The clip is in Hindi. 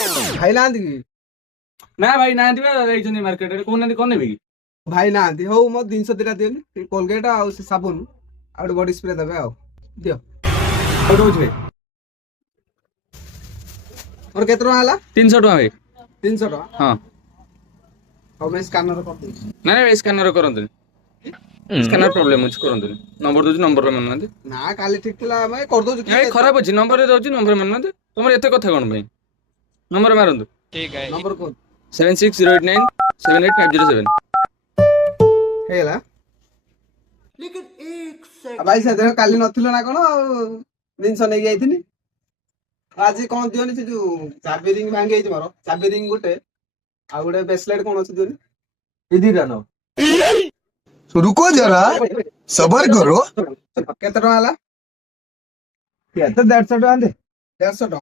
भाई ना कि ना भाई ना मार्केट कहना कौन नेबी भाई ना हौ मो जिनस दिटा दियो कोलगेट आउ से साबुन आउ बॉडी स्प्रे देबे आउ दियो भाई और केते टका हला 300 टका भाई 300 टका हाँ हौ मैं स्कैनर कर दे ना स्कैनर करंतु स्कैनर प्रॉब्लम अछि करंतु नंबर दोज नंबर रे मननाते ना काली ठीक थिला मैं कर दो भाई खराब अछि नंबर रे दोज नंबर मननाते तुमर एते कथा कोन भाई नंबर मारंतु ठीक है नंबर को 76089 78507 हेला लेकिन एक सेकंड भाई से काली नथिलो ना कोन जिनस नै जाइथिनी आज कोन दियोनी से जो चाबी रिंग भांगे छि मोर चाबी रिंग गुटे आ गुटे ब्रेसलेट कोन अछि दियोनी ये दीटा नो रुको जरा सबर करो केते टका हला केते 150 टका दे 150 टका